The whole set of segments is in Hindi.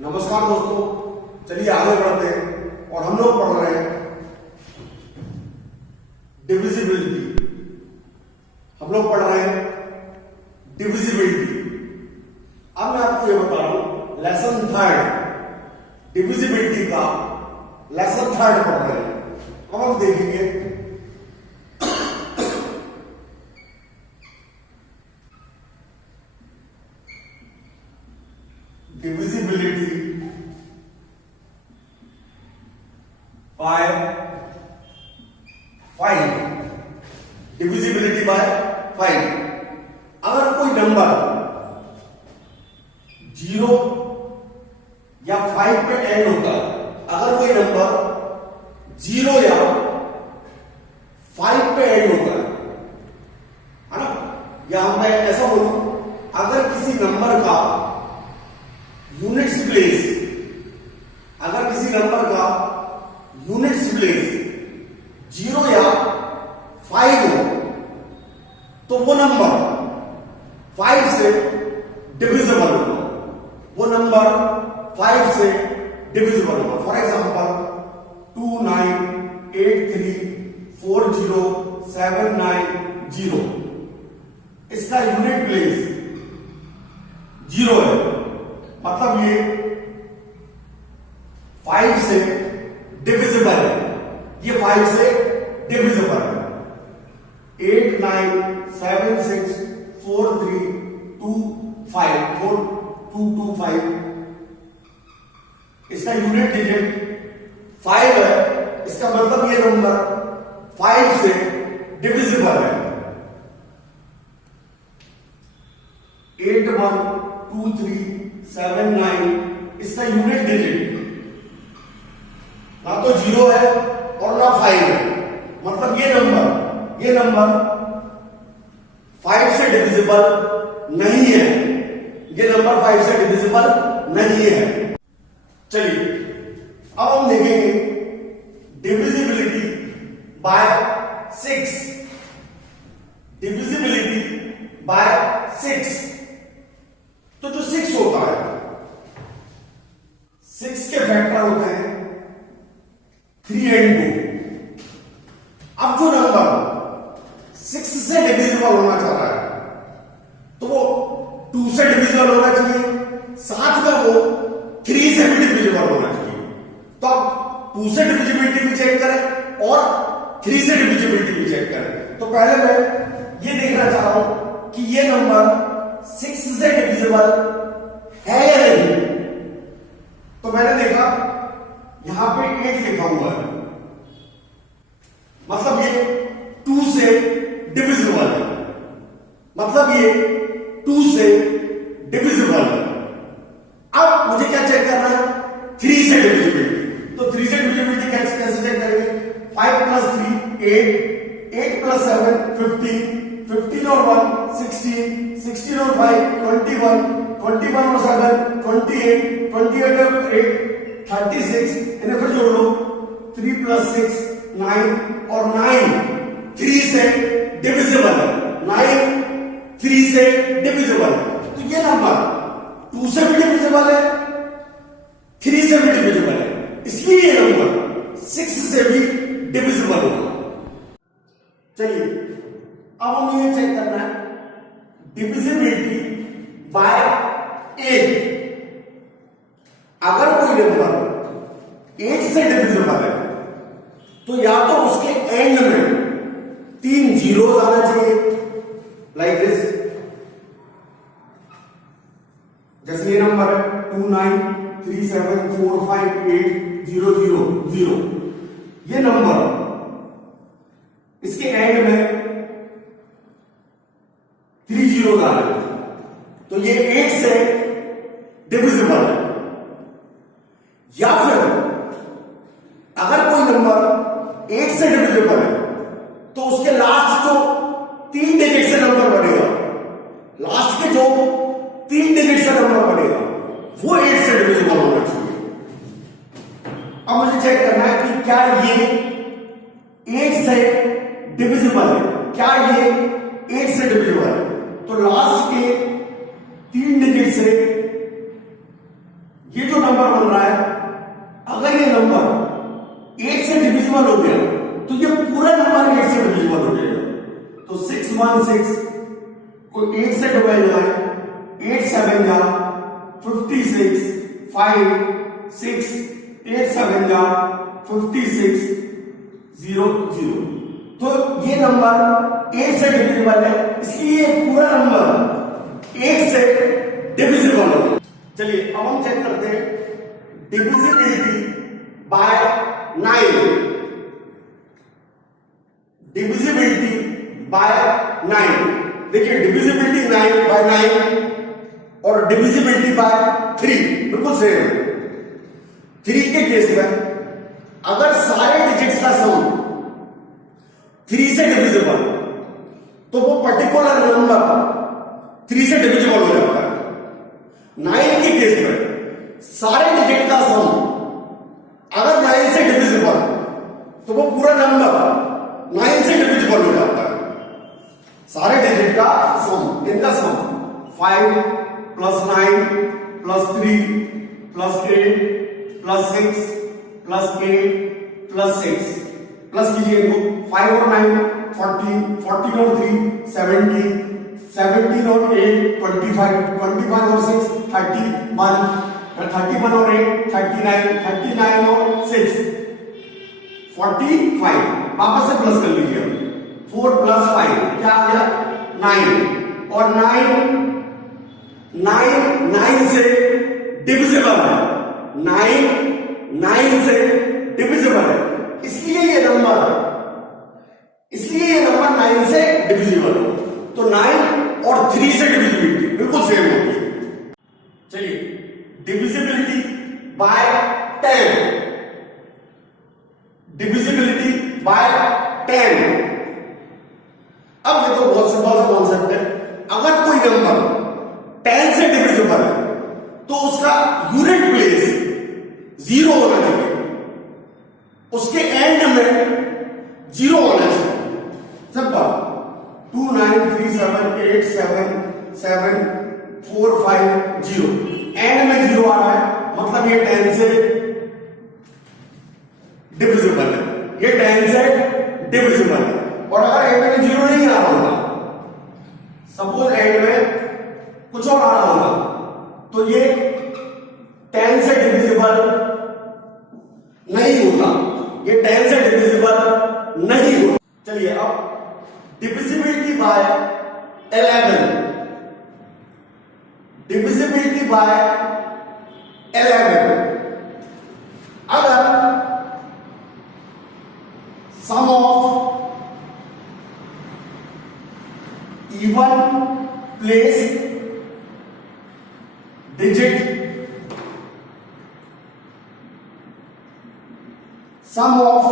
नमस्कार दोस्तों, चलिए आगे बढ़ते हैं और हम लोग पढ़ रहे हैं डिविजिबिलिटी। हम लोग पढ़ रहे हैं डिविजिबिलिटी। अब मैं आपको ये बता रहा हूं लेसन थर्ड, डिविजिबिलिटी का लेसन थर्ड पढ़ रहे हैं। अब हम देखेंगे divisibility by 5। divisibility by 5। अगर कोई नंबर 0 या 5 पे एंड होता है, अगर कोई नंबर 0 या 5 पे एंड होता है ना, या मैं ऐसा बोलूं, अगर किसी नंबर का यूनिट्स प्लेस, अगर किसी नंबर का यूनिट्स प्लेस 0 या 5 हो, तो वो नंबर 5 से डिविजिबल होगा। वो नंबर 5 से डिविजिबल होगा। फॉर एग्जांपल 2983407990, इसका यूनिट प्लेस 0 है, मतलब ये 5 से डिविजिबल है। ये 5 से डिविजिबल है। 89764325 इसका यूनिट डिजिट 5 है। इसका मतलब ये नंबर 5 से डिविजिबल है। 812379 इसका यूनिट डिजिट ना तो 0 है और ना 5 है, मतलब ये नंबर 5 से डिविजिबल नहीं है। ये नंबर 5 से डिविजिबल नहीं है। चलिए अब हम देखेंगे डिविजिबिलिटी बाय 6। डिविजिबिलिटी बाय 6, तो जो 6 होता है, 6 के फैक्टर होते हैं 3 और 2। अब जो नंबर 6 से डिविजिबल होना चाह रहा है, तो वो 2 से डिविजिबल होना चाहिए, साथ में वो 3 से भी डिविजिबल होना चाहिए। तो अब 2 से डिविजिबिलिटी भी चेक करें और 3 से डिविजिबिलिटी भी चेक करें। तो पहले मैं ये देखना चाह रहा हूं कि ये नंबर 6 से डिविजिबल है या नहीं। तो मैंने देखा यहां पे 8 लिखा हुआ है, मतलब ये 2 से डिविजिबल है, मतलब ये 2 से डिविजिबल है। अब मुझे क्या चेक करना है? 3 से डिविजिबिलिटी। तो 3 से डिविजिबिलिटी कैसे चेक करेंगे? 5 + 3 8, 8 + 7 15, 15 और 1 16, 16 और 5 21, 21 और 7 28, 28 और 8 36। इन्हें फिर जोड़ लो, 3 + 6 9 और 9 3 से डिविजिबल है। 9 3 से डिविजिबल है। तो ये नंबर 2 से भी डिविजिबल है, 3 से भी डिविजिबल है, इसलिए ये नंबर 6 से भी डिविजिबल होगा। चलिए अब हमें ये चेक करना है डिविजिबिलिटी बाय 8। अगर कोई नंबर 8 से डिविजिबल है, तो या तो उसके एंड में 3 जीरोस आना चाहिए, लाइक दिस। जैसे ये नंबर है 2937458000। ये नंबर, इसके एंड में 3 जीरोस आ रहे हैं, तो ये 8 से डिविजिबल है। या फिर अगर कोई नंबर 8 से डिविजिबल है, तो उसके लास्ट जो 3 डिजिट से नंबर बनेगा, लास्ट के जो 3 डिजिट से नंबर बनेगा, वो 8 से डिविजिबल होना चाहिए। अब मुझे चेक करना है कि क्या ये 8 से डिविजिबल है, क्या ये 8 से डिविजिबल है। तो लास्ट के 3 डिजिट से ये जो नंबर नंबर 8 से डिविजिबल हो गया तो ये पूरा नंबर 8 से डिविजिबल हो जाएगा। तो 616 को 8 से डिवाइड करें, 8 7 जा 56, 5 6 8 7 जा 56 0 0। तो ये नंबर 8 से डिविजिबल है, इसलिए पूरा नंबर 8 से डिविजिबल हो। चलिए अब हम चेक करते हैं डिविजिबिलिटी बाय 9। डिविजिबिलिटी बाय 9, देखिए डिविजिबिलिटी 9 बाय 9 और डिविजिबिलिटी बाय 3 बिल्कुल सेम है। 3 के केस में अगर सारे डिजिट्स का सम 3 से डिविजिबल तो वो पर्टिकुलर नंबर 3 से डिविजिबल हो जाता है। 9 के केस में सारे डिजिट का सम अगर 9 से डिविजिबल तो वो पूरा नंबर 9 से डिविजिबल हो जाता है। सारे डिजिट का सम, इनका सम 5 plus 9 plus 3 plus 8 plus 6 plus 8 plus 6 plus कीजिए इनको 5 और 9 14, 14 और 3 17, 17 और 8 25, 25 और 6 31, 31 और 8 39, 39 और 6 45। वापस से प्लस कर लीजिए, 4 प्लस 5 क्या आ गया 9 और 9 से डिविजिबल है, 9 से डिविजिबल है, इसलिए ये नंबर 9 से डिविजिबल है। तो 9 और 3 से डिविजिबिलिटी बिल्कुल सेम होती है। चलिए डिविजिबिलिटी बाय 10, डिविजिबिलिटी बाय 10। अब देखो बहुत सिंपल सा कॉन्सेप्ट है, अगर कोई नंबर 10 से डिविजिबल है तो उसका यूनिट प्लेस 0 होना चाहिए, उसके एंड में 0 होना चाहिए। सिंपल 2 9 3 7 8 7 7 4 5 0, एंड में 0 आ रहा है मतलब ये 10 से डिविजिबल है, ये 10 से डिविजिबल है। और अगर एंड में 0 नहीं आ रहा होगा, सपोज एंड में कुछ और आ रहा होगा तो ये 10 से डिविजिबल नहीं होगा, ये 10 से डिविजिबल नहीं होगा। चलिए अब डिविजिबिलिटी बाय 11, डिविजिबिलिटी बाय 11। अगर sum of even place digit, sum of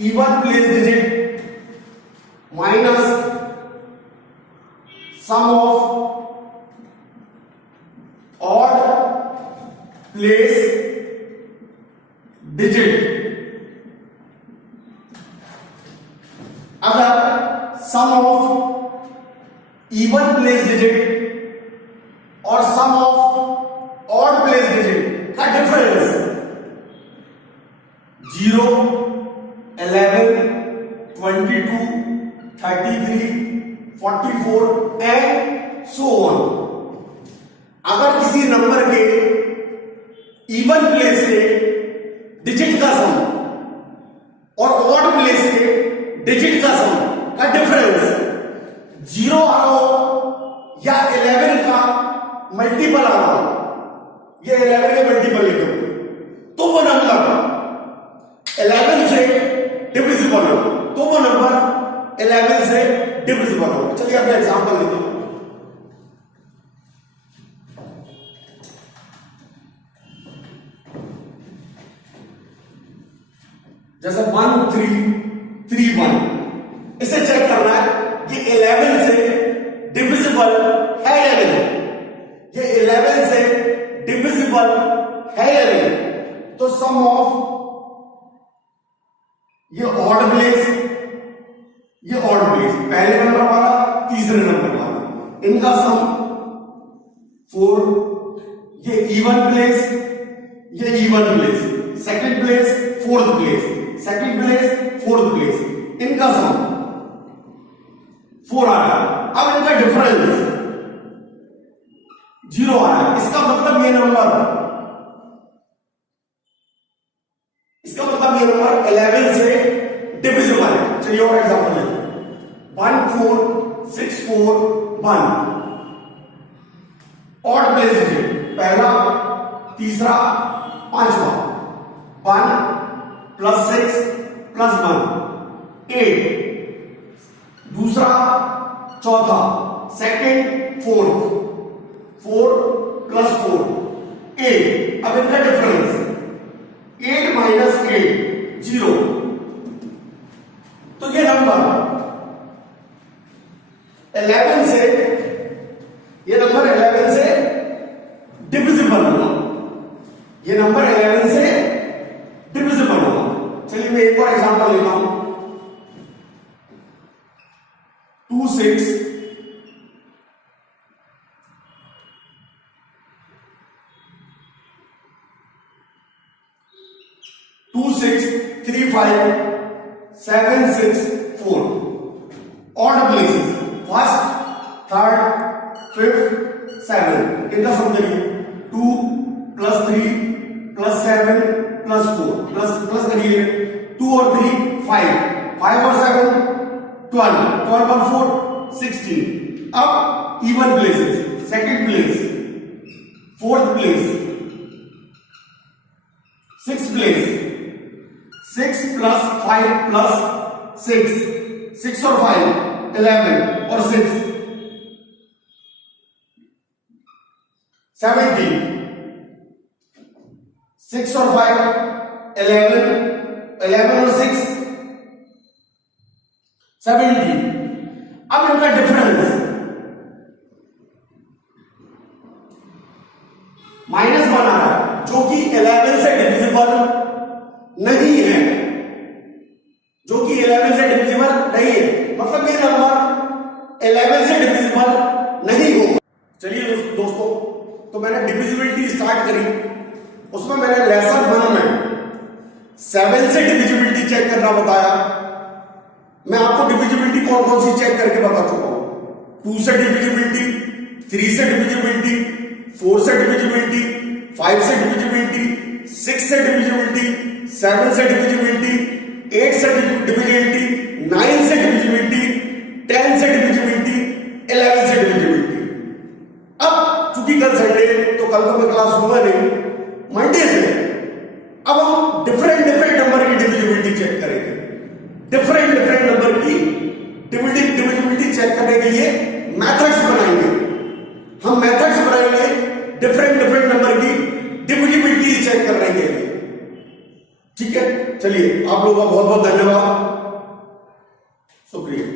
even place digit minus sum of odd place digit. अगर sum of even place digit और sum of odd place digit का डिफरेंस 0, 11, 22, 33, 44 एंड सो ऑन, अगर किसी नंबर के इवन प्लेस के डिजिट का सम और ऑड प्लेस के डिजिट का सम का डिफरेंस 0 आ रहा हो या 11 का मल्टीपल आ रहा हो, ये 11 के मल्टीपल लिखो तो वो नंबर 11 से डिविजिबल हो, तो वो नंबर 11 से डिविजिबल हो। चलिए अब एग्जांपल लेते हैं। जैसे 1 3 3 1, इसे चेक करना है ये 11 से डिविजिबल है या नहीं, ये 11 से डिविजिबल है या नहीं। तो सम ऑफ ये ऑड प्लेस, ये ऑड प्लेस, पहले नंबर वाला तीसरे नंबर वाला, इनका सम 4, ये इवन प्लेस, ये even place, second place, fourth place, second place, fourth place, इनका सम 4 आया। अब इनका डिफरेंस 0 आया। इसका मतलब ये नंबर 11 से डिविजिबल है। चलिए और एग्जांपल लेते हैं। 1 4 6 4 1 ऑड प्लेस लीजिए, पहला, तीसरा, पांचवा। 1 + 6 + 1 8, दूसरा, चौथा, सेकंड, फोर्थ, 4 + 4 8। अब इनका डिफरेंस 8 - 8 0। तो ये नंबर 11 से डिविजिबल होगा। ये नंबर 11 से डिविजिबल होगा। चलिए मैं एक और एग्जांपल लेता हूं। 2 6 2 6 3 5 7 6 4 odd places, first, third, fifth, 7। इनका सम करिए। 2 + 3 + 7 + 4 प्लस करिए। 2 और 3 5, 5 और 7 12, 12 और 4 16। अब even places, second place, fourth place, six place, 6 + 5 + 6, 6 और 5 11 और 6 17, 6 और 5 11, 11 और 6 17। अब इनका डिफरेंस -1 आ रहा है, जो कि 11 से डिविजिबल नहीं है, मतलब ये नंबर 11 से डिविजिबल नहीं होगा। चलिए दोस्तों, तो मैंने डिविजिबिलिटी स्टार्ट करी। उसमें मैंने लेसन 1 में 7 से डिविजिबिलिटी चेक करना बताया। मैं आपको डिविजिबिलिटी कौन कौन सी चेक करके बता चुका हूं। 2 से डिविजिबिलिटी, 3 से डिविजिबिलिटी, 4 से डिविजिबिलिटी, 5 से डिविजिबिलिटी, 6 से डिविजिबिलिटी, 7 से डिविजिबिलिटी, 8 से डिविजिबिलिटी, 9 से डिविजिबिलिटी, 10 से डिविजिबिलिटी, 11 से डिविजिबिलिटी। अब चूंकि कल संडे, तो कल को मैं क्लास होगा नहीं, मंडे से अब हम डिफरेंट नंबर की डिविजिबिलिटी चेक करेंगे। डिफरेंट नंबर की डिविजिबिलिटी चेक करने के लिए मेथड्स बनाएंगे। हम मेथड्स बनाएंगे डिफरेंट नंबर की डिविजिबिलिटी चेक करने के लिए। ठीक है, चलिए आप लोगों का बहुत बहुत धन्यवाद, शुक्रिया।